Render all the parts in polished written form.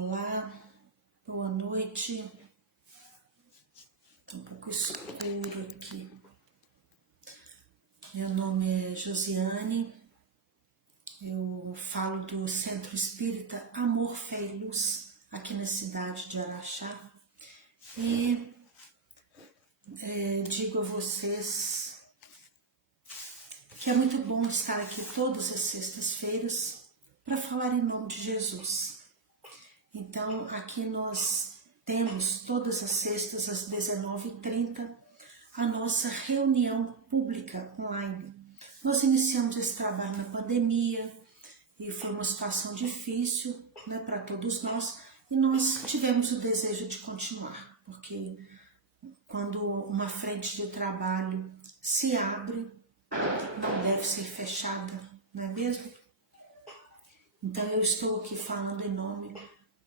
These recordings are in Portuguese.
Olá, boa noite. Está um pouco escuro aqui. Meu nome é Josiane, eu falo do Centro Espírita Amor, Fé e Luz, aqui na cidade de Araxá. E digo a vocês que é muito bom estar aqui todas as sextas-feiras para falar em nome de Jesus. Então, aqui nós temos todas as sextas às 19h30 a nossa reunião pública online. Nós iniciamos esse trabalho na pandemia e foi uma situação difícil, né, para todos nós, e nós tivemos o desejo de continuar, porque quando uma frente de trabalho se abre, não deve ser fechada, não é mesmo? Então eu estou aqui falando em nome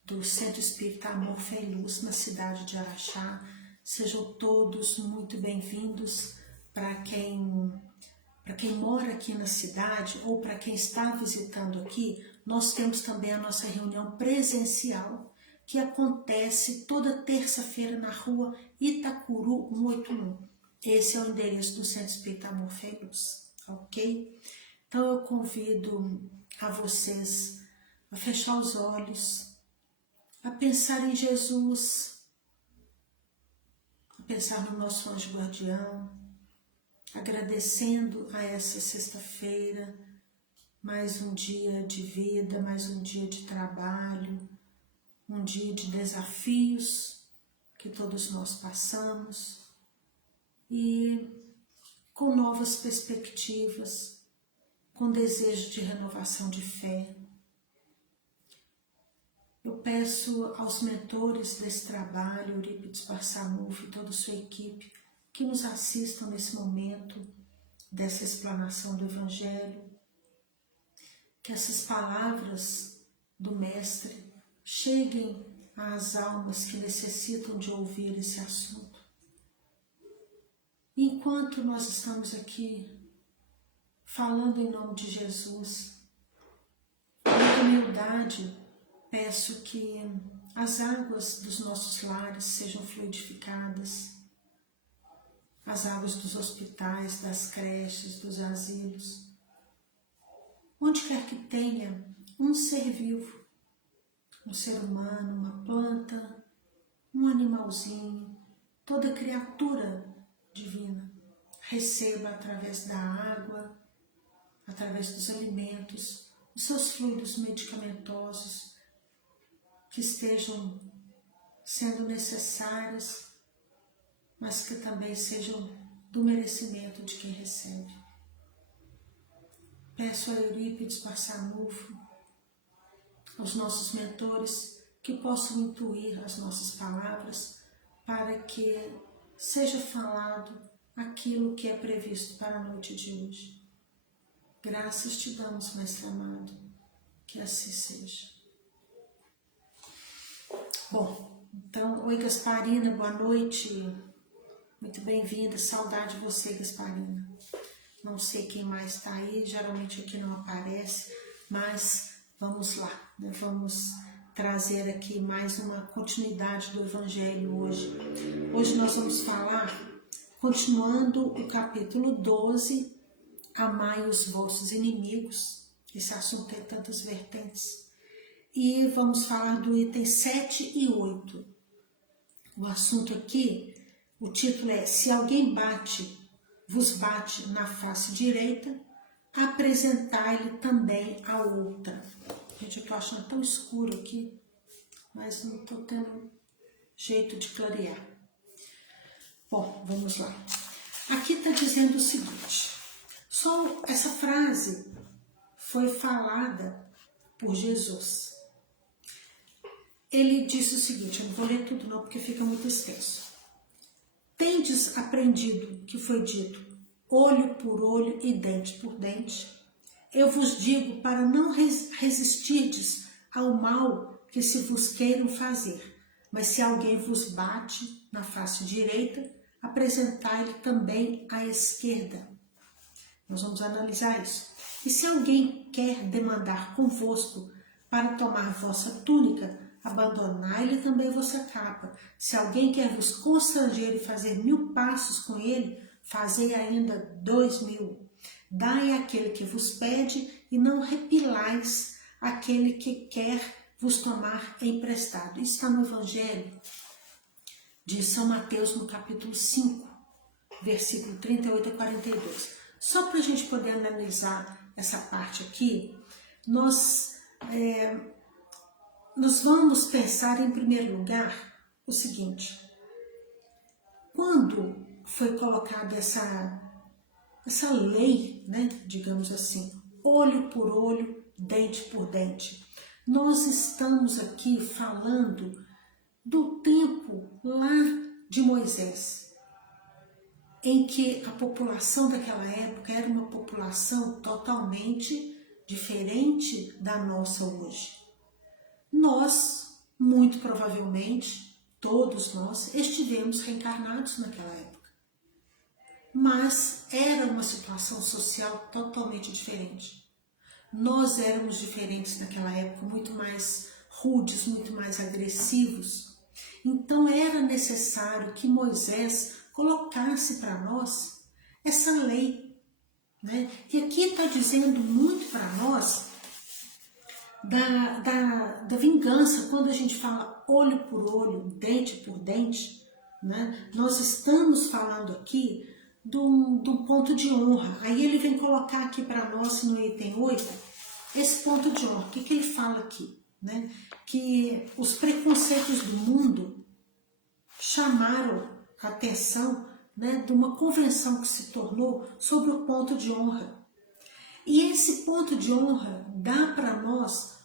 do Centro Espírita Amor, Fé e Luz, na cidade de Araxá. Sejam todos muito bem-vindos. Para quem mora aqui na cidade ou para quem está visitando aqui, nós temos também a nossa reunião presencial, que acontece toda terça-feira na rua Itacuru 181. Esse é o endereço do Centro Espírita Amor, Fé e Luz, ok? Então eu convido a vocês a fechar os olhos, a pensar em Jesus, a pensar no nosso anjo guardião, agradecendo a essa sexta-feira, mais um dia de vida, mais um dia de trabalho, um dia de desafios que todos nós passamos e com novas perspectivas, com desejo de renovação de fé. Eu peço aos mentores desse trabalho, Eurípides Barçanufo e toda a sua equipe, que nos assistam nesse momento dessa explanação do Evangelho, que essas palavras do Mestre cheguem às almas que necessitam de ouvir esse assunto. Enquanto nós estamos aqui falando em nome de Jesus, com humildade, peço que as águas dos nossos lares sejam fluidificadas, as águas dos hospitais, das creches, dos asilos, onde quer que tenha um ser vivo, um ser humano, uma planta, um animalzinho, toda criatura divina, receba através da água, através dos alimentos, os seus fluidos medicamentosos, que estejam sendo necessárias, mas que também sejam do merecimento de quem recebe. Peço a Eurípides Barçanufo, aos nossos mentores, que possam intuir as nossas palavras para que seja falado aquilo que é previsto para a noite de hoje. Graças te damos, Mestre amado, que assim seja. Bom, então, oi Gasparina, boa noite, muito bem-vinda, saudade de você, Gasparina. Não sei quem mais está aí, geralmente aqui não aparece, mas vamos lá, né? Vamos trazer aqui mais uma continuidade do Evangelho hoje. Hoje nós vamos falar, continuando o capítulo 12, Amai os vossos inimigos. Esse assunto tem tantas vertentes. E vamos falar do item 7 e 8. O assunto aqui, o título é: se alguém vos bate na face direita, apresentai-lhe também a outra. Gente, eu estou achando tão escuro aqui, mas não estou tendo jeito de clarear. Bom, vamos lá. Aqui está dizendo o seguinte: só essa frase foi falada por Jesus. Ele disse o seguinte, eu não vou ler tudo não, porque fica muito extenso. Tendes aprendido que foi dito, olho por olho e dente por dente? Eu vos digo para não resistirdes ao mal que se vos queiram fazer, mas se alguém vos bate na face direita, apresentai-lhe também a esquerda. Nós vamos analisar isso. E se alguém quer demandar convosco para tomar vossa túnica, abandonar, ele também vos acaba. Se alguém quer vos constranger e fazer 1000 passos com ele, fazei ainda 2000. Dai àquele que vos pede e não repilais aquele que quer vos tomar emprestado. Isso está no Evangelho de São Mateus, no capítulo 5, versículo 38 a 42. Só para a gente poder analisar essa parte aqui, nós vamos pensar em primeiro lugar o seguinte: quando foi colocada essa lei, né, digamos assim, olho por olho, dente por dente, nós estamos aqui falando do tempo lá de Moisés, em que a população daquela época era uma população totalmente diferente da nossa hoje. Nós, muito provavelmente, todos nós, estivemos reencarnados naquela época. Mas era uma situação social totalmente diferente. Nós éramos diferentes naquela época, muito mais rudes, muito mais agressivos. Então era necessário que Moisés colocasse para nós essa lei, né? E aqui está dizendo muito para nós da vingança. Quando a gente fala olho por olho, dente por dente, né? Nós estamos falando aqui do ponto de honra. Aí ele vem colocar aqui para nós no item 8, esse ponto de honra. O que ele fala aqui? Né? Que os preconceitos do mundo chamaram a atenção, né, de uma convenção que se tornou sobre o ponto de honra. E esse ponto de honra dá para nós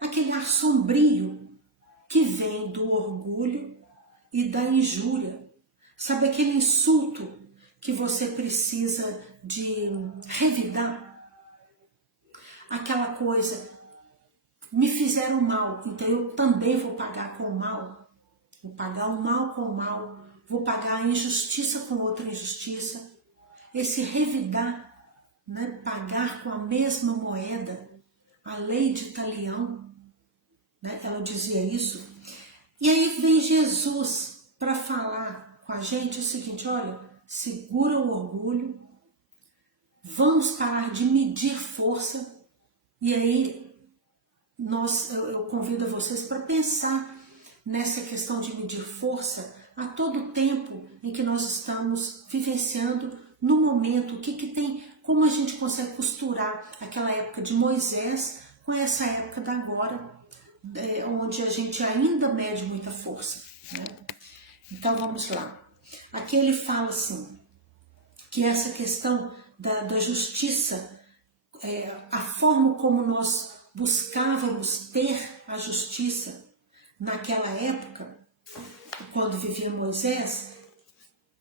aquele ar sombrio que vem do orgulho e da injúria. Sabe aquele insulto que você precisa de revidar? Aquela coisa, me fizeram mal, então eu também vou pagar com o mal. Vou pagar o mal com o mal, vou pagar a injustiça com outra injustiça. Esse revidar, né, pagar com a mesma moeda, a lei de Talião, né, ela dizia isso. E aí vem Jesus para falar com a gente o seguinte: olha, segura o orgulho, vamos parar de medir força. E aí eu convido vocês para pensar nessa questão de medir força a todo tempo em que nós estamos vivenciando no momento. O que tem, como a gente consegue costurar aquela época de Moisés com essa época da agora, onde a gente ainda mede muita força, né? Então vamos lá. Aqui ele fala assim, que essa questão da justiça, a forma como nós buscávamos ter a justiça naquela época, quando vivia Moisés,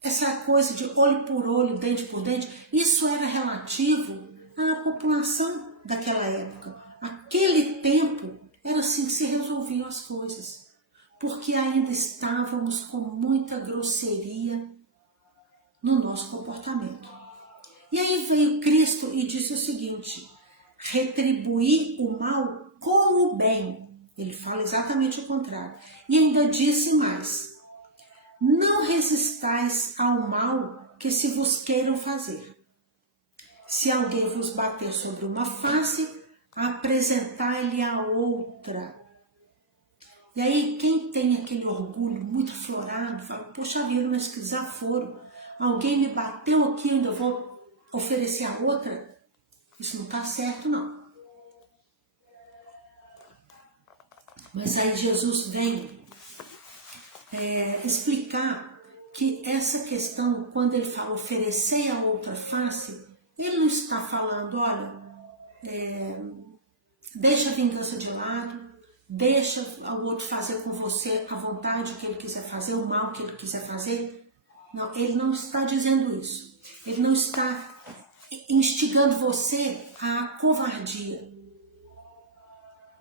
essa coisa de olho por olho, dente por dente, isso era relativo à população daquela época. Aquele tempo era assim que se resolviam as coisas, porque ainda estávamos com muita grosseria no nosso comportamento. E aí veio Cristo e disse o seguinte: retribuir o mal com o bem. Ele fala exatamente o contrário. E ainda disse mais: não resistais ao mal que se vos queiram fazer. Se alguém vos bater sobre uma face, apresentai-lhe a outra. E aí quem tem aquele orgulho muito aflorado, fala: poxa vida, mas que desaforo. Alguém me bateu aqui, ainda vou oferecer a outra? Isso não está certo, não. Mas aí Jesus vem explicar que essa questão, quando ele fala oferecer a outra face, ele não está falando, olha, deixa a vingança de lado, deixa o outro fazer com você a vontade que ele quiser fazer, o mal que ele quiser fazer. Não, ele não está dizendo isso. Ele não está instigando você à covardia.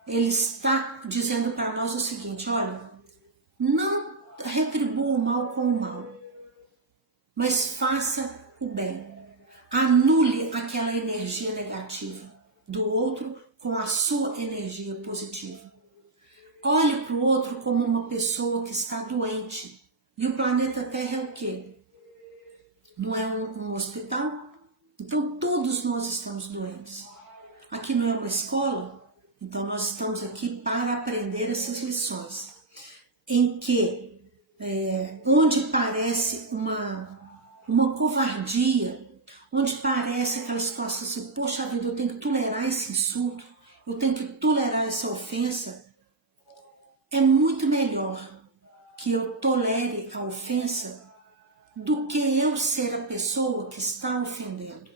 Ele está dizendo para nós o seguinte: olha, não retribua o mal com o mal, mas faça o bem. Anule aquela energia negativa do outro com a sua energia positiva. olhe para o outro como uma pessoa que está doente. E o planeta Terra é o quê? Não é um hospital? Então todos nós estamos doentes. Aqui não é uma escola? Então nós estamos aqui para aprender essas lições. Em que, onde parece uma covardia, onde parece aquela situação assim, poxa vida, eu tenho que tolerar esse insulto, eu tenho que tolerar essa ofensa, é muito melhor que eu tolere a ofensa do que eu ser a pessoa que está ofendendo.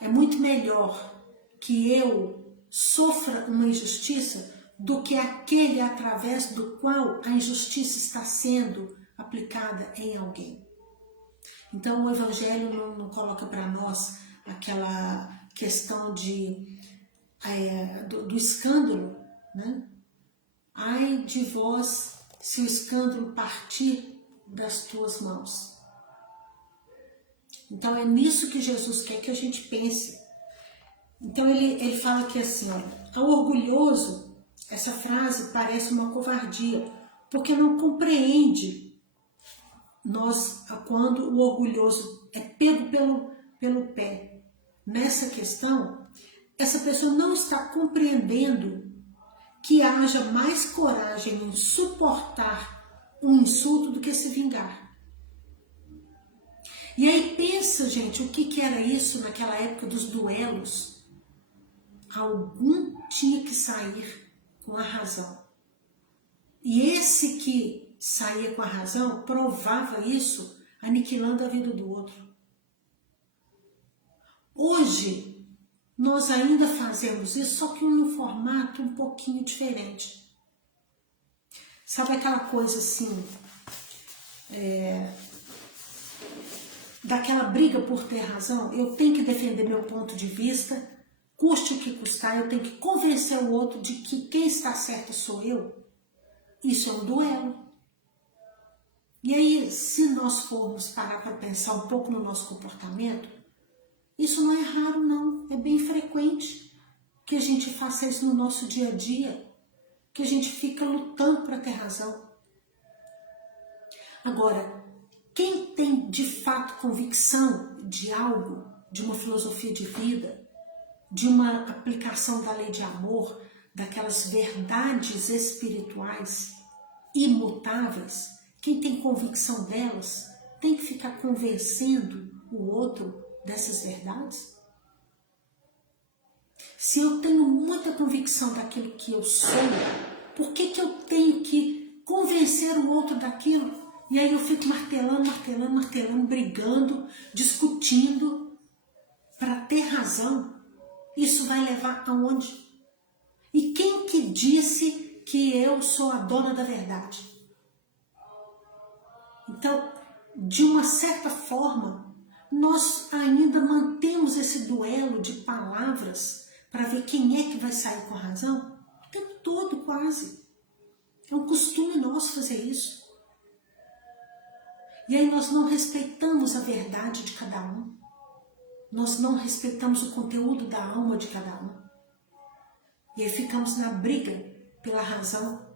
É muito melhor que eu sofra uma injustiça do que aquele através do qual a injustiça está sendo aplicada em alguém. Então o Evangelho não coloca para nós aquela questão do escândalo, né? Ai de vós se o escândalo partir das tuas mãos. Então é nisso que Jesus quer que a gente pense. Então ele fala que assim, olha, ao orgulhoso, essa frase parece uma covardia, porque não compreende quando o orgulhoso é pego pelo pé. Nessa questão, essa pessoa não está compreendendo que haja mais coragem em suportar um insulto do que se vingar. E aí pensa, gente, o que era isso naquela época dos duelos? Algum tinha que sair com a razão. E esse que saía com a razão provava isso, aniquilando a vida do outro. Hoje, nós ainda fazemos isso, só que em um formato um pouquinho diferente. Sabe aquela coisa assim, daquela briga por ter razão? Eu tenho que defender meu ponto de vista, custe o que custar, eu tenho que convencer o outro de que quem está certo sou eu. Isso é um duelo. E aí, se nós formos parar para pensar um pouco no nosso comportamento, isso não é raro não, é bem frequente que a gente faça isso no nosso dia a dia, que a gente fica lutando para ter razão. Agora, quem tem de fato convicção de algo, de uma filosofia de vida, de uma aplicação da lei de amor, daquelas verdades espirituais imutáveis, quem tem convicção delas tem que ficar convencendo o outro dessas verdades? Se eu tenho muita convicção daquilo que eu sou, por que eu tenho que convencer o outro daquilo? E aí eu fico martelando, brigando, discutindo para ter razão. Isso vai levar aonde? E quem que disse que eu sou a dona da verdade? Então, de uma certa forma, nós ainda mantemos esse duelo de palavras para ver quem é que vai sair com a razão o tempo todo quase. É um costume nosso fazer isso. E aí nós não respeitamos a verdade de cada um. Nós não respeitamos o conteúdo da alma de cada um. E aí ficamos na briga pela razão,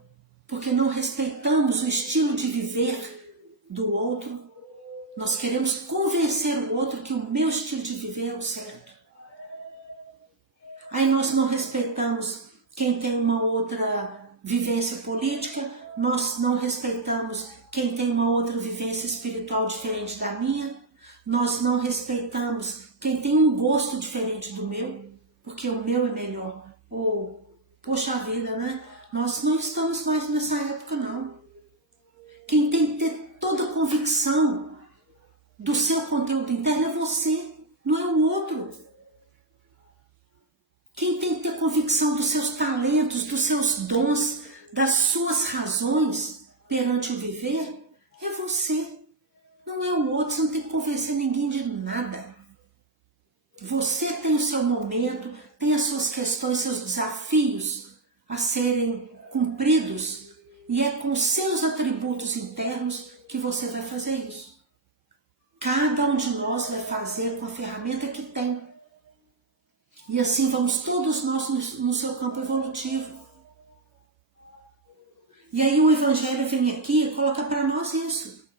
porque não respeitamos o estilo de viver do outro. Nós queremos convencer o outro que o meu estilo de viver é o certo. Aí nós não respeitamos quem tem uma outra vivência política, nós não respeitamos quem tem uma outra vivência espiritual diferente da minha, nós não respeitamos quem tem um gosto diferente do meu, porque o meu é melhor. Ou, poxa vida, né? Nós não estamos mais nessa época, não. Quem tem que ter toda a convicção do seu conteúdo interno é você, não é o outro. Quem tem que ter convicção dos seus talentos, dos seus dons, das suas razões perante o viver, é você. Não é o outro, você não tem que convencer ninguém de nada. Você tem o seu momento, tem as suas questões, seus desafios a serem cumpridos, e é com seus atributos internos que você vai fazer isso. Cada um de nós vai fazer com a ferramenta que tem. E assim vamos todos nós no seu campo evolutivo. E aí o Evangelho vem aqui e coloca para nós isso.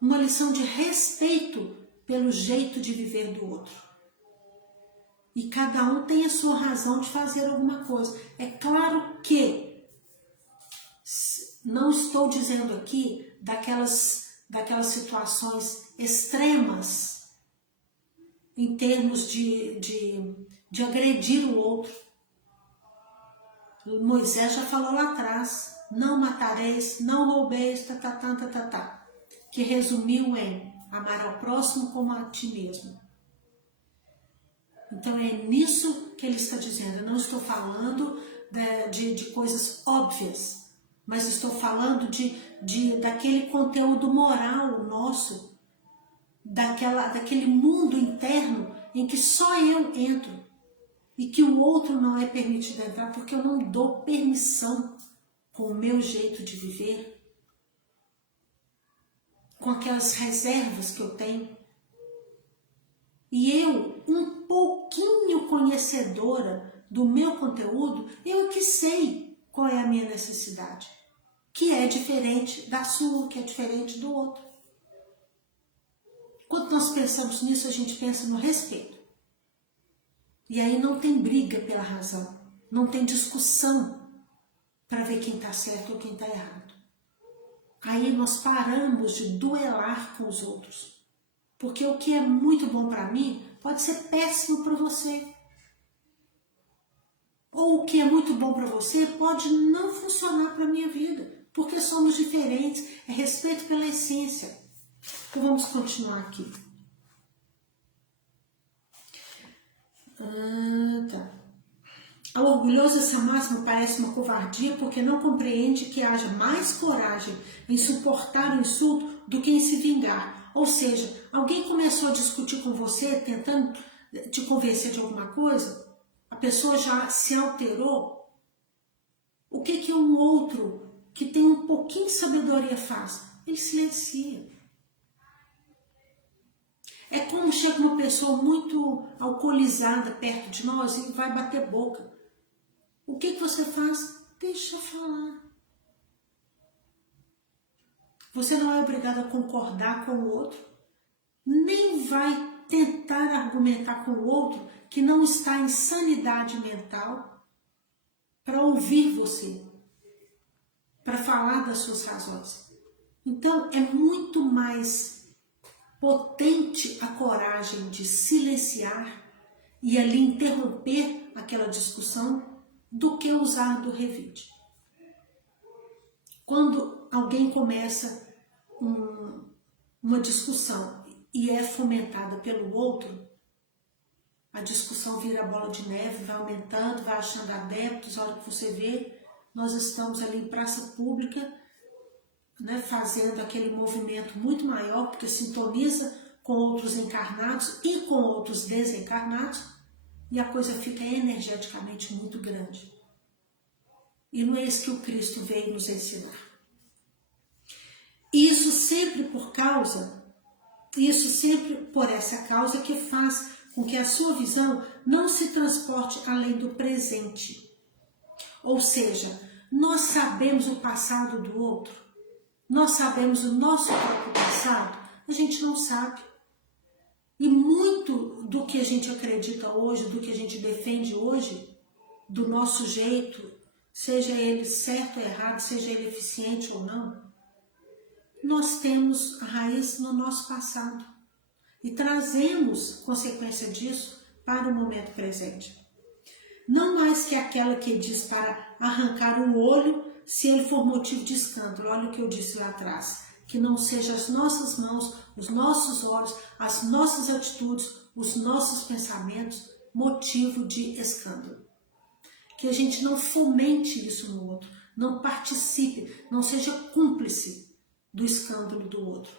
Uma lição de respeito pelo jeito de viver do outro. E cada um tem a sua razão de fazer alguma coisa. É claro que não estou dizendo aqui daquelas situações extremas em termos de agredir o outro. Moisés já falou lá atrás, não matareis, não roubeis, que resumiu em amar ao próximo como a ti mesmo. Então é nisso que ele está dizendo. Eu não estou falando de coisas óbvias, mas estou falando daquele conteúdo moral nosso, daquele mundo interno em que só eu entro e que o outro não é permitido entrar porque eu não dou permissão com o meu jeito de viver, com aquelas reservas que eu tenho. E eu, um pouquinho conhecedora do meu conteúdo, eu que sei qual é a minha necessidade, que é diferente da sua, que é diferente do outro. Quando nós pensamos nisso, a gente pensa no respeito. E aí não tem briga pela razão, não tem discussão para ver quem está certo ou quem está errado. Aí nós paramos de duelar com os outros. Porque o que é muito bom para mim pode ser péssimo para você. Ou o que é muito bom para você pode não funcionar para a minha vida. Porque somos diferentes, é respeito pela essência. Então vamos continuar aqui. Ao orgulhoso essa máxima parece uma covardia porque não compreende que haja mais coragem em suportar o insulto do que em se vingar. Ou seja, alguém começou a discutir com você, tentando te convencer de alguma coisa, a pessoa já se alterou. O que um outro que tem um pouquinho de sabedoria faz? Ele silencia. É como chega uma pessoa muito alcoolizada perto de nós e vai bater boca. O que você faz? Deixa falar. Você não é obrigado a concordar com o outro, nem vai tentar argumentar com o outro que não está em sanidade mental para ouvir você, para falar das suas razões. Então é muito mais potente a coragem de silenciar e ali interromper aquela discussão do que usar do revide. Quando alguém começa uma discussão e é fomentada pelo outro, a discussão vira bola de neve, vai aumentando, vai achando adeptos. A hora que você vê, nós estamos ali em praça pública, né, fazendo aquele movimento muito maior, porque sintoniza com outros encarnados e com outros desencarnados, e a coisa fica energeticamente muito grande. E não é isso que o Cristo veio nos ensinar. Isso sempre por essa causa que faz com que a sua visão não se transporte além do presente. Ou seja, nós sabemos o passado do outro, nós sabemos o nosso próprio passado, a gente não sabe. E muito do que a gente acredita hoje, do que a gente defende hoje, do nosso jeito, seja ele certo ou errado, seja ele eficiente ou não, nós temos a raiz no nosso passado e trazemos consequência disso para o momento presente. Não mais que aquela que diz para arrancar o olho se ele for motivo de escândalo. Olha o que eu disse lá atrás, que não sejam as nossas mãos, os nossos olhos, as nossas atitudes, os nossos pensamentos motivo de escândalo. Que a gente não fomente isso no outro, não participe, não seja cúmplice do escândalo do outro.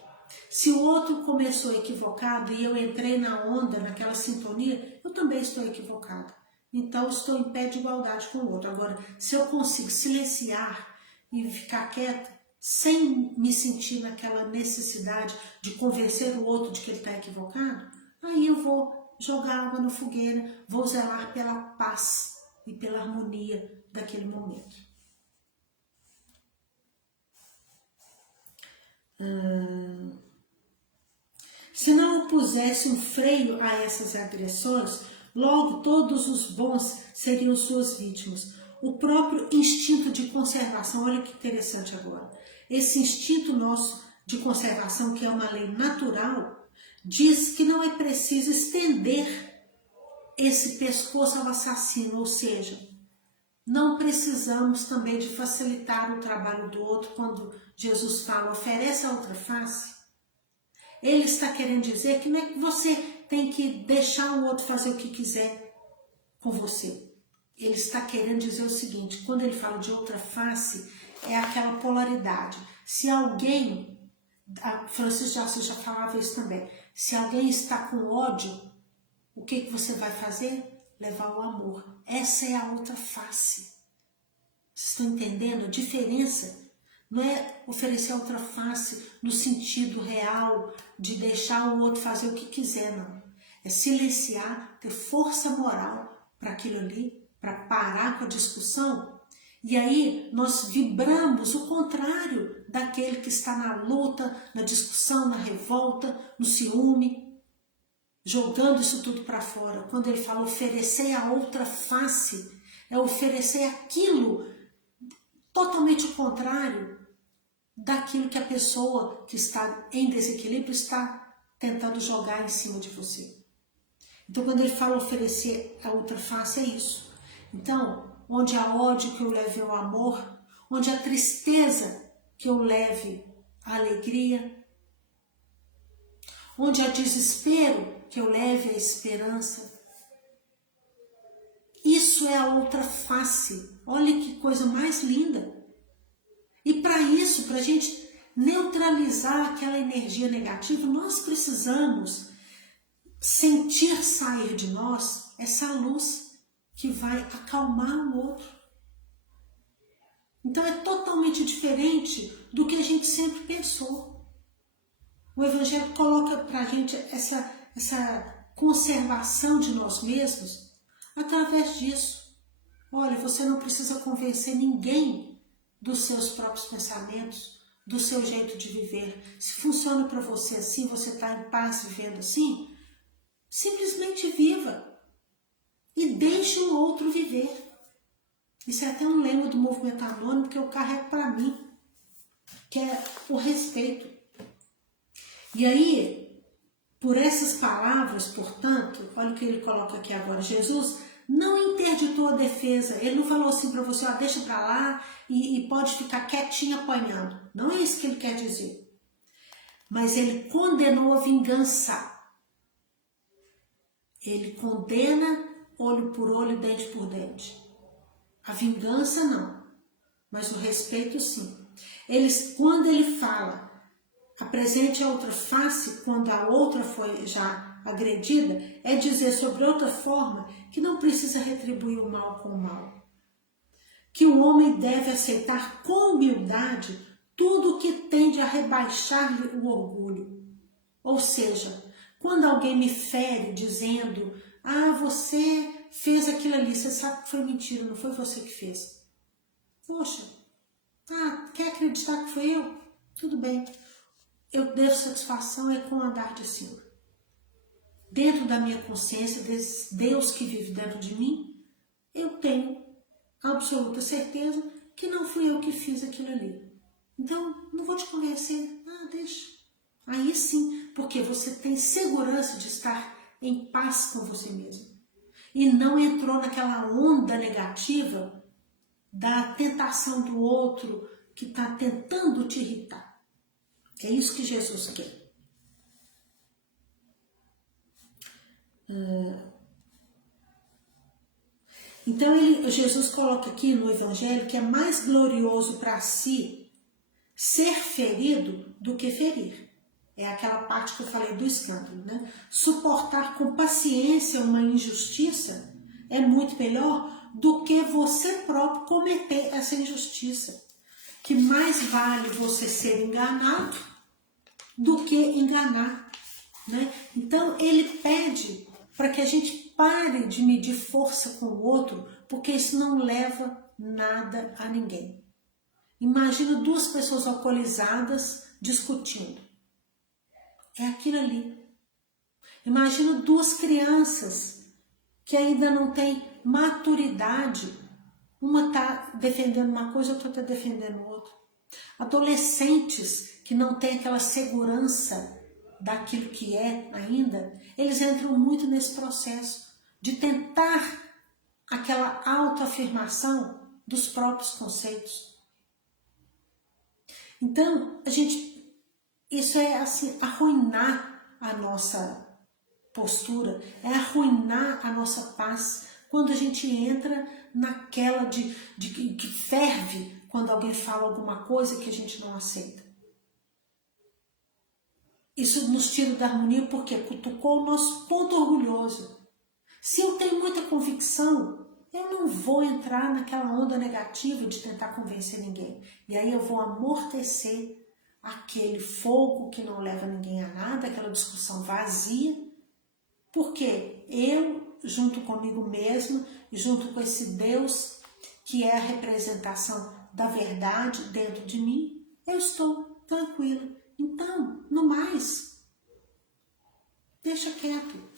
Se o outro começou equivocado e eu entrei na onda, naquela sintonia, eu também estou equivocada. Então estou em pé de igualdade com o outro. Agora, se eu consigo silenciar e ficar quieta, sem me sentir naquela necessidade de convencer o outro de que ele está equivocado, aí eu vou jogar água na fogueira, vou zelar pela paz e pela harmonia daquele momento. Se não opusesse um freio a essas agressões, logo todos os bons seriam suas vítimas. O próprio instinto de conservação, olha que interessante agora. Esse instinto nosso de conservação, que é uma lei natural, diz que não é preciso estender esse pescoço ao assassino, ou seja, não precisamos também de facilitar o trabalho do outro. Quando Jesus fala, oferece a outra face, ele está querendo dizer que não é que você tem que deixar o outro fazer o que quiser com você. Ele está querendo dizer o seguinte, quando ele fala de outra face, é aquela polaridade. Se alguém, Francisco de Assis já falava isso também, se alguém está com ódio, o que você vai fazer? Levar o amor. Essa é a outra face. Vocês estão entendendo a diferença? Não é oferecer a outra face no sentido real de deixar o outro fazer o que quiser, não. É silenciar, ter força moral para aquilo ali, para parar com a discussão. E aí nós vibramos o contrário daquele que está na luta, na discussão, na revolta, no ciúme, jogando isso tudo para fora. Quando ele fala oferecer a outra face, é oferecer aquilo totalmente o contrário daquilo que a pessoa que está em desequilíbrio está tentando jogar em cima de você. Então, quando ele fala oferecer a outra face, é isso. Então, onde há ódio, que eu leve ao amor, onde há tristeza, que eu leve a alegria, onde há desespero, que eu leve a esperança. Isso é a outra face. Olha que coisa mais linda. E para isso, para a gente neutralizar aquela energia negativa, nós precisamos sentir sair de nós essa luz que vai acalmar o outro. Então é totalmente diferente do que a gente sempre pensou. O Evangelho coloca para a gente essa conservação de nós mesmos através disso. Olha, você não precisa convencer ninguém dos seus próprios pensamentos, do seu jeito de viver. Se funciona para você assim, você está em paz vivendo assim, simplesmente viva e deixe o outro viver. Isso é até um lema do movimento anônimo que eu carrego para mim, que é o respeito. E aí, por essas palavras, portanto, olha o que ele coloca aqui agora, Jesus não interditou a defesa, ele não falou assim para você, ó, deixa para lá e pode ficar quietinho apanhando. Não é isso que ele quer dizer. Mas ele condenou a vingança. Ele condena olho por olho, dente por dente. A vingança não, mas o respeito sim. Quando ele fala, apresente a outra face, quando a outra foi já agredida, é dizer sobre outra forma que não precisa retribuir o mal com o mal. Que o homem deve aceitar com humildade tudo que tende a rebaixar-lhe o orgulho. Ou seja, quando alguém me fere dizendo, você fez aquilo ali, você sabe que foi mentira, não foi você que fez. Poxa, quer acreditar que foi eu? Tudo bem. Eu devo satisfação é com o andar de cima. Dentro da minha consciência, desse Deus que vive dentro de mim, eu tenho absoluta certeza que não fui eu que fiz aquilo ali. Então, não vou te convencer. Deixa. Aí sim, porque você tem segurança de estar em paz com você mesmo. E não entrou naquela onda negativa da tentação do outro que está tentando te irritar. É isso que Jesus quer. Então Jesus coloca aqui no Evangelho que é mais glorioso para si ser ferido do que ferir. É aquela parte que eu falei do escândalo, né? Suportar com paciência uma injustiça é muito melhor do que você próprio cometer essa injustiça. Que mais vale você ser enganado do que enganar, né? Então ele pede para que a gente pare de medir força com o outro, porque isso não leva nada a ninguém. Imagina duas pessoas alcoolizadas discutindo. É aquilo ali. Imagina duas crianças que ainda não têm maturidade. Uma está defendendo uma coisa, a outra está defendendo outra. Adolescentes que não têm aquela segurança daquilo que é ainda, eles entram muito nesse processo de tentar aquela autoafirmação dos próprios conceitos. Então, isso é assim, arruinar a nossa postura, é arruinar a nossa paz, quando a gente entra naquela que ferve quando alguém fala alguma coisa que a gente não aceita. Isso nos tira da harmonia porque cutucou o nosso ponto orgulhoso. Se eu tenho muita convicção, eu não vou entrar naquela onda negativa de tentar convencer ninguém. E aí eu vou amortecer aquele fogo que não leva ninguém a nada, aquela discussão vazia, porque eu, junto comigo mesmo e junto com esse Deus, que é a representação da verdade dentro de mim, eu estou tranquila. Então, no mais, deixa quieto.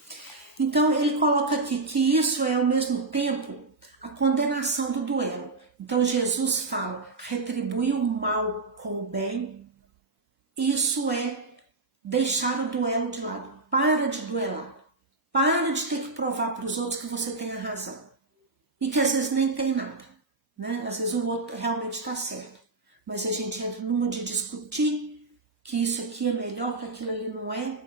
Então, ele coloca aqui que isso é ao mesmo tempo a condenação do duelo. Então, Jesus fala, retribuir o mal com o bem, isso é deixar o duelo de lado. Para de duelar. Para de ter que provar para os outros que você tem a razão. E que às vezes nem tem nada, né? Às vezes o outro realmente está certo. Mas a gente entra numa de discutir que isso aqui é melhor, que aquilo ali não é.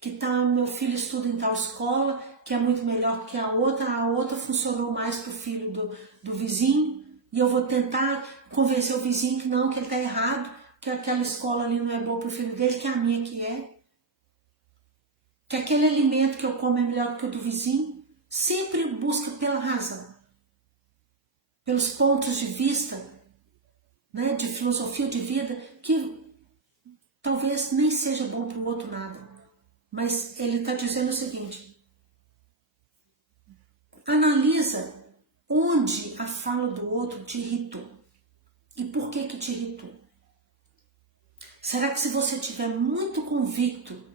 Que meu filho estuda em tal escola, que é muito melhor que a outra funcionou mais para o filho do vizinho, e eu vou tentar convencer o vizinho que não, que ele está errado, que aquela escola ali não é boa para o filho dele, que a minha que é. Que aquele alimento que eu como é melhor que o do vizinho. Sempre busca pela razão, pelos pontos de vista, né, de filosofia de vida, que talvez nem seja bom para o outro nada. Mas ele está dizendo o seguinte, analisa onde a fala do outro te irritou e por que te irritou. Será que se você estiver muito convicto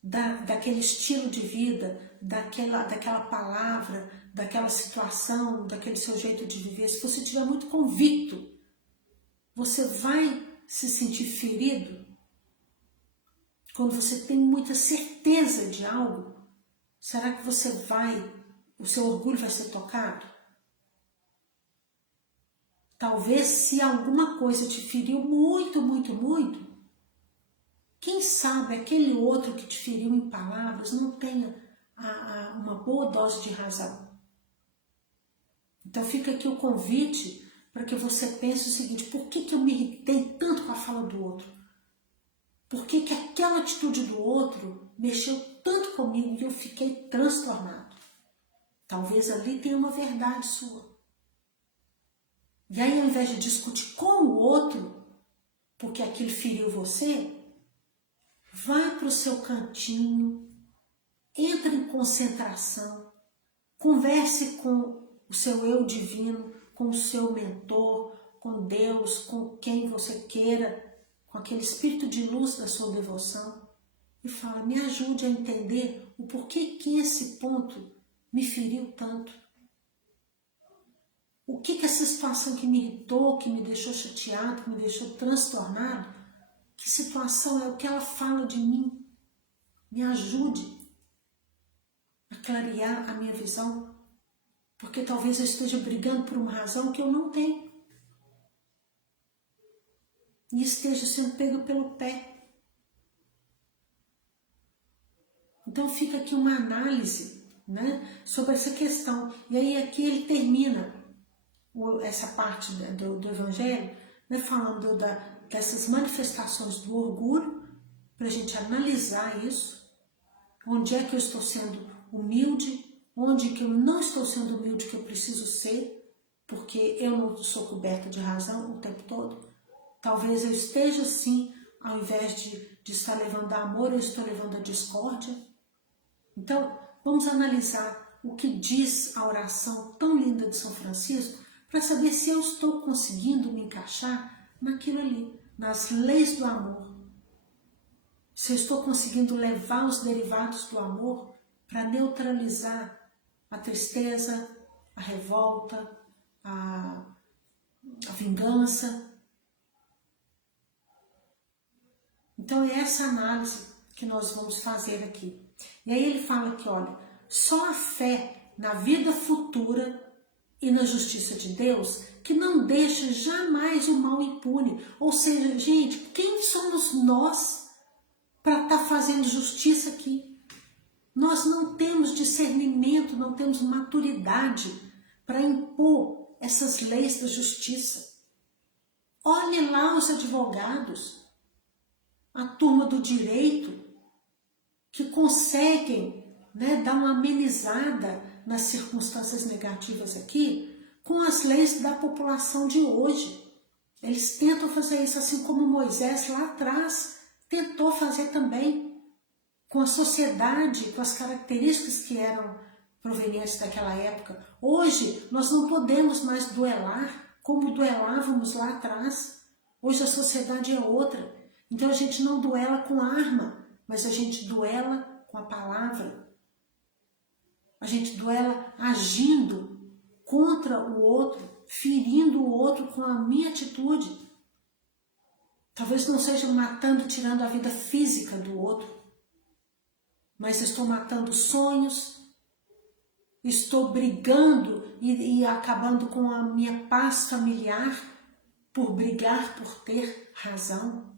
daquele estilo de vida, daquela palavra, daquela situação, daquele seu jeito de viver, se você estiver muito convicto, você vai se sentir ferido quando você tem muita certeza de algo? Será que o seu orgulho vai ser tocado? Talvez se alguma coisa te feriu muito, muito, muito, quem sabe aquele outro que te feriu em palavras não tenha uma boa dose de razão. Então fica aqui o convite para que você pense o seguinte, por que eu me irritei tanto com a fala do outro? Por que aquela atitude do outro mexeu tanto comigo e eu fiquei transtornado? Talvez ali tenha uma verdade sua. E aí, ao invés de discutir com o outro, porque aquilo feriu você, vai para o seu cantinho, entra em concentração, converse com o seu eu divino, com o seu mentor, com Deus, com quem você queira, com aquele espírito de luz da sua devoção, e fala, me ajude a entender o porquê que esse ponto me feriu tanto. O que essa situação que me irritou, que me deixou chateado, que me deixou transtornado, que situação é, o que ela fala de mim? Me ajude a clarear a minha visão, porque talvez eu esteja brigando por uma razão que eu não tenho. E esteja sendo pego pelo pé. Então fica aqui uma análise, né, sobre essa questão. E aí aqui ele termina essa parte do Evangelho, né, falando dessas manifestações do orgulho, para a gente analisar isso, onde é que eu estou sendo humilde, onde que eu não estou sendo humilde, que eu preciso ser, porque eu não sou coberta de razão o tempo todo. Talvez eu esteja sim, ao invés de estar levando a amor, eu estou levando a discórdia. Então, vamos analisar o que diz a oração tão linda de São Francisco, para saber se eu estou conseguindo me encaixar naquilo ali. nas leis do amor, se eu estou conseguindo levar os derivados do amor para neutralizar a tristeza, a revolta, a vingança. Então é essa análise que nós vamos fazer aqui. E aí ele fala que, olha, só a fé na vida futura e na justiça de Deus que não deixa jamais o mal impune. Ou seja, gente, quem somos nós para estar fazendo justiça aqui? Nós não temos discernimento, não temos maturidade para impor essas leis da justiça. Olhe lá os advogados, a turma do direito, que conseguem, né, dar uma amenizada nas circunstâncias negativas aqui com as leis da população de hoje. Eles tentam fazer isso, assim como Moisés lá atrás tentou fazer também com a sociedade, com as características que eram provenientes daquela época. Hoje nós não podemos mais duelar como duelávamos lá atrás. Hoje a sociedade é outra. Então a gente não duela com arma, mas a gente duela com a palavra. A gente duela agindo contra o outro, ferindo o outro com a minha atitude. Talvez não seja matando, tirando a vida física do outro, mas estou matando sonhos, estou brigando e acabando com a minha paz familiar por brigar, por ter razão.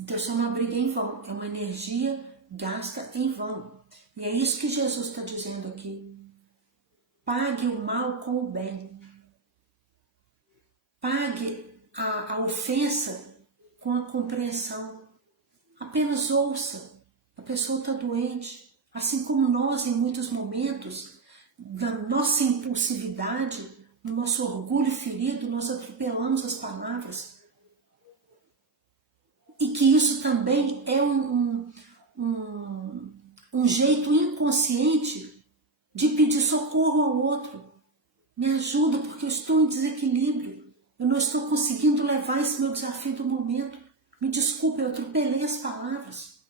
Então isso é uma briga em vão, é uma energia gasta em vão. E é isso que Jesus está dizendo aqui. Pague o mal com o bem. Pague a ofensa com a compreensão. Apenas ouça. A pessoa está doente. Assim como nós, em muitos momentos, da nossa impulsividade, no nosso orgulho ferido, nós atropelamos as palavras. E que isso também é um jeito inconsciente de pedir socorro ao outro. Me ajuda porque eu estou em desequilíbrio. Eu não estou conseguindo levar esse meu desafio do momento. Me desculpe, eu atropelei as palavras.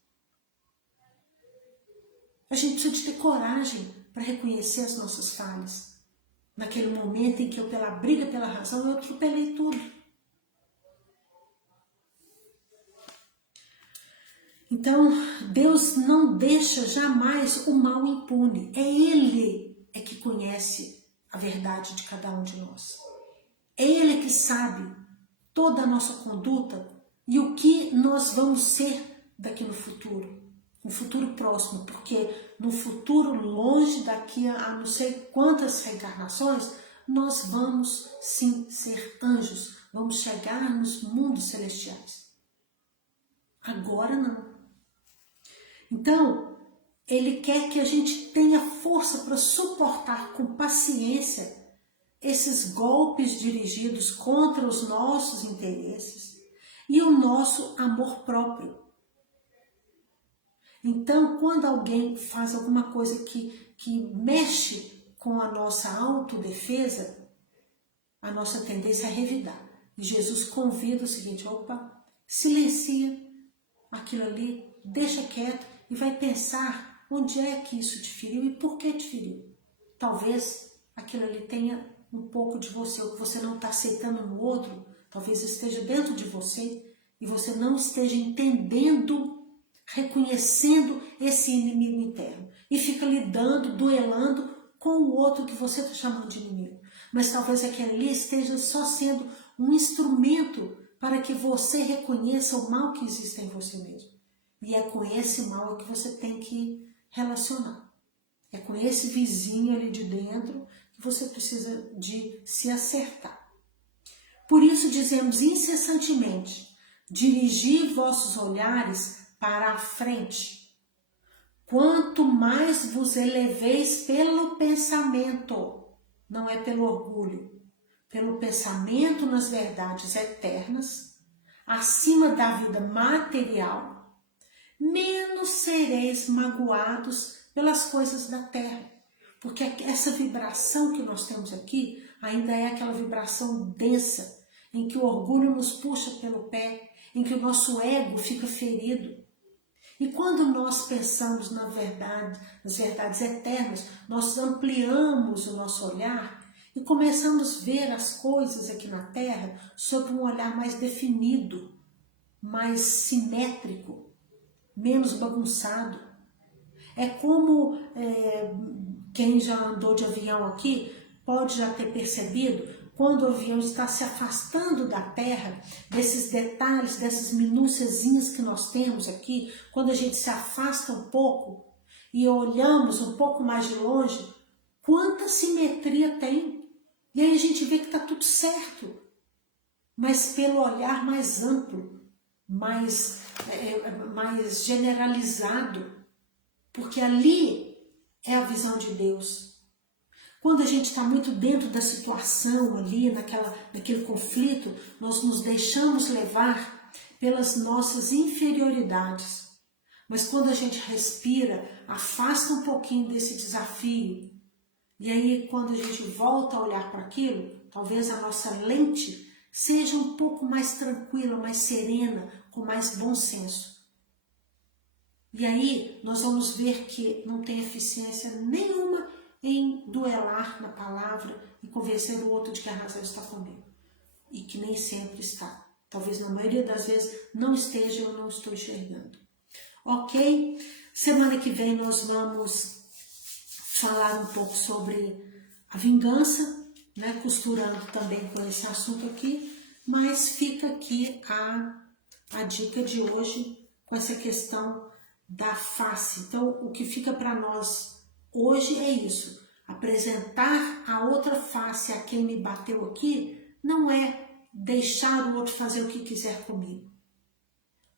A gente precisa de ter coragem para reconhecer as nossas falhas. Naquele momento em que eu, pela briga, pela razão, eu atropelei tudo. Então, Deus não deixa jamais o mal impune. É Ele que conhece a verdade de cada um de nós. É Ele que sabe toda a nossa conduta e o que nós vamos ser daqui no futuro. No futuro próximo, porque no futuro longe daqui a não sei quantas reencarnações, nós vamos sim ser anjos. Vamos chegar nos mundos celestiais. Agora não. Então, Ele quer que a gente tenha força para suportar com paciência esses golpes dirigidos contra os nossos interesses e o nosso amor próprio. Então, quando alguém faz alguma coisa que mexe com a nossa autodefesa, a nossa tendência é revidar. E Jesus convida o seguinte: opa, silencia aquilo ali, deixa quieto, e vai pensar onde é que isso te feriu e por que te feriu. Talvez aquilo ali tenha um pouco de você, o que você não está aceitando no outro, talvez esteja dentro de você e você não esteja entendendo, reconhecendo esse inimigo interno. E fica lidando, duelando com o outro que você está chamando de inimigo. Mas talvez aquele ali esteja só sendo um instrumento para que você reconheça o mal que existe em você mesmo. E é com esse mal que você tem que relacionar. É com esse vizinho ali de dentro que você precisa de se acertar. Por isso dizemos incessantemente: dirigi vossos olhares para a frente. Quanto mais vos eleveis pelo pensamento, não é pelo orgulho, pelo pensamento nas verdades eternas, acima da vida material, menos sereis magoados pelas coisas da terra. Porque essa vibração que nós temos aqui ainda é aquela vibração densa. em que o orgulho nos puxa pelo pé, em que o nosso ego fica ferido. E quando nós pensamos nas verdades eternas, nós ampliamos o nosso olhar e começamos a ver as coisas aqui na Terra sob um olhar mais definido, mais simétrico, menos bagunçado. É como quem já andou de avião aqui pode já ter percebido, quando o avião está se afastando da terra, desses detalhes, dessas minúciazinhas que nós temos aqui, quando a gente se afasta um pouco e olhamos um pouco mais de longe, quanta simetria tem. E aí a gente vê que está tudo certo, mas pelo olhar mais amplo, mais generalizado, porque ali é a visão de Deus. Quando a gente está muito dentro da situação ali, naquele conflito, nós nos deixamos levar pelas nossas inferioridades. Mas quando a gente respira, afasta um pouquinho desse desafio, e aí quando a gente volta a olhar para aquilo, talvez a nossa lente seja um pouco mais tranquila, mais serena, com mais bom senso. E aí nós vamos ver que não tem eficiência nenhuma em duelar na palavra e convencer o outro de que a razão está comigo. E que nem sempre está. Talvez na maioria das vezes não esteja, eu não estou enxergando. Ok? Semana que vem nós vamos falar um pouco sobre a vingança, né? Costurando também com esse assunto aqui, mas fica aqui a dica de hoje com essa questão da face. Então, o que fica para nós hoje é isso, apresentar a outra face a quem me bateu aqui, não é deixar o outro fazer o que quiser comigo.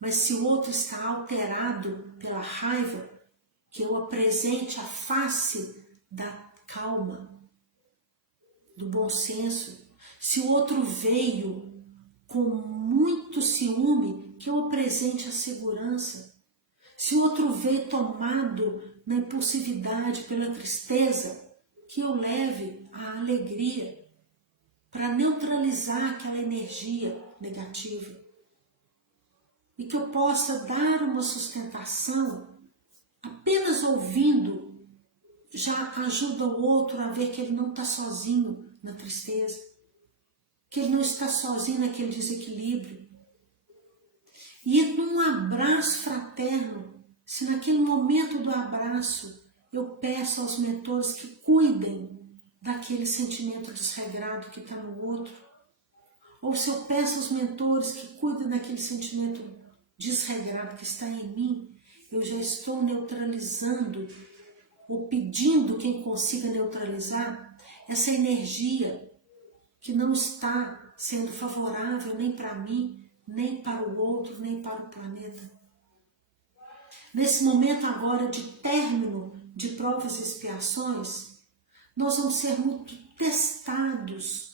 Mas se o outro está alterado pela raiva, que eu apresente a face da calma, do bom senso. Se o outro veio com muito ciúme, que eu apresente a segurança. Se o outro veio tomado na impulsividade, pela tristeza, que eu leve a alegria para neutralizar aquela energia negativa. E que eu possa dar uma sustentação, apenas ouvindo, já ajuda o outro a ver que ele não está sozinho na tristeza, que ele não está sozinho naquele desequilíbrio. E num abraço fraterno, se naquele momento do abraço eu peço aos mentores que cuidem daquele sentimento desregrado que está no outro, ou se eu peço aos mentores que cuidem daquele sentimento desregrado que está em mim, eu já estou neutralizando, ou pedindo quem consiga neutralizar essa energia que não está sendo favorável nem para mim, nem para o outro, nem para o planeta. Nesse momento agora de término de provas e expiações, nós vamos ser muito testados,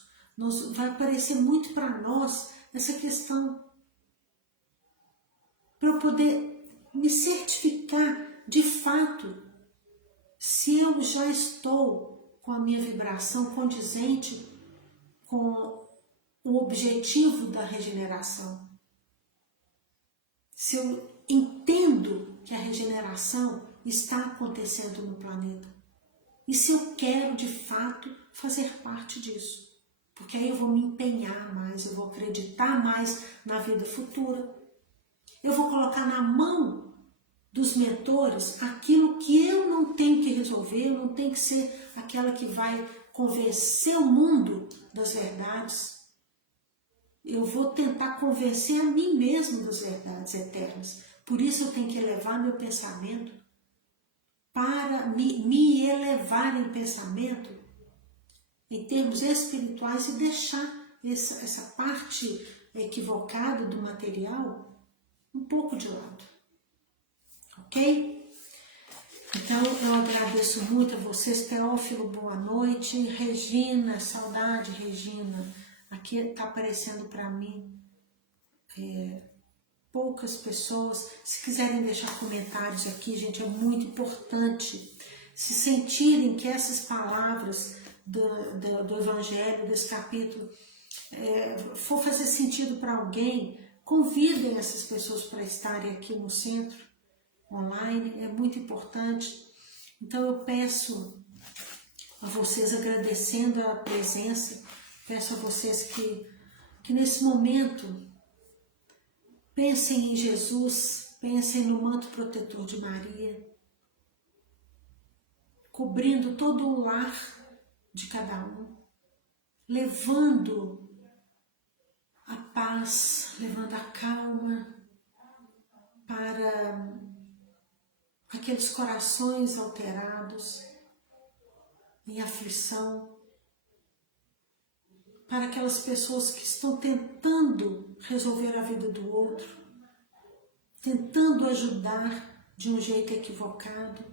vai aparecer muito para nós essa questão, para eu poder me certificar de fato se eu já estou com a minha vibração condizente com o objetivo da regeneração. Se eu entendo que a regeneração está acontecendo no planeta. E se eu quero, de fato, fazer parte disso. Porque aí eu vou me empenhar mais, eu vou acreditar mais na vida futura. Eu vou colocar na mão dos mentores aquilo que eu não tenho que resolver, eu não tenho que ser aquela que vai convencer o mundo das verdades. Eu vou tentar convencer a mim mesmo das verdades eternas. Por isso eu tenho que elevar meu pensamento para me elevar em pensamento, em termos espirituais, e deixar essa parte equivocada do material um pouco de lado. Ok? Então eu agradeço muito a vocês. Teófilo, boa noite. Regina, saudade, Regina. Aqui está aparecendo para mim poucas pessoas. Se quiserem deixar comentários aqui, gente, é muito importante. Se sentirem que essas palavras do Evangelho, desse capítulo, for fazer sentido para alguém, convidem essas pessoas para estarem aqui no centro online, é muito importante. Então eu peço a vocês, agradecendo a presença, peço a vocês que nesse momento pensem em Jesus, pensem no manto protetor de Maria, cobrindo todo o lar de cada um, levando a paz, levando a calma para aqueles corações alterados, em aflição, para aquelas pessoas que estão tentando resolver a vida do outro, tentando ajudar de um jeito equivocado,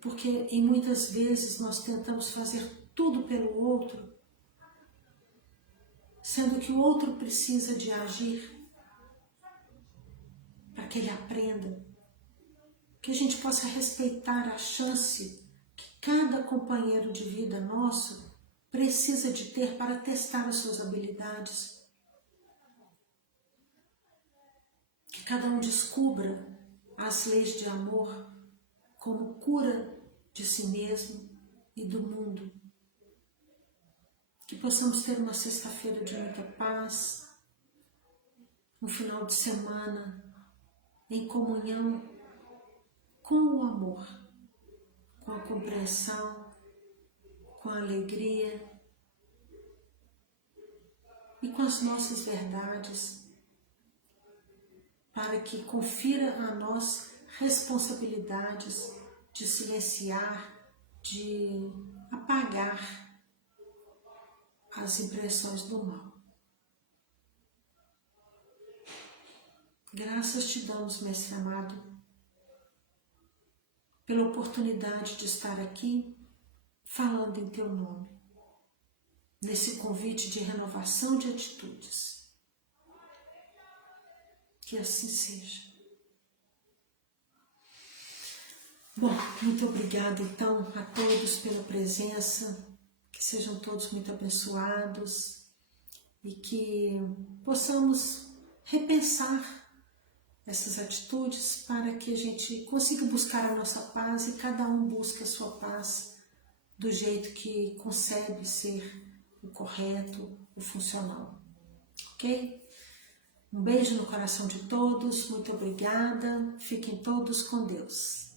porque em muitas vezes nós tentamos fazer tudo pelo outro, sendo que o outro precisa de agir para que ele aprenda, que a gente possa respeitar a chance que cada companheiro de vida nosso precisa de ter para testar as suas habilidades. Que cada um descubra as leis de amor como cura de si mesmo e do mundo. Que possamos ter uma sexta-feira de muita paz, um final de semana em comunhão com o amor, com a compreensão, com a alegria e com as nossas verdades, para que confira a nós responsabilidades de silenciar, de apagar as impressões do mal. Graças te damos, Mestre amado, pela oportunidade de estar aqui falando em teu nome, nesse convite de renovação de atitudes. Que assim seja. Bom, muito obrigada então a todos pela presença, que sejam todos muito abençoados e que possamos repensar essas atitudes para que a gente consiga buscar a nossa paz e cada um busque a sua paz do jeito que concebe ser o correto, o funcional. Ok? Um beijo no coração de todos, muito obrigada, fiquem todos com Deus.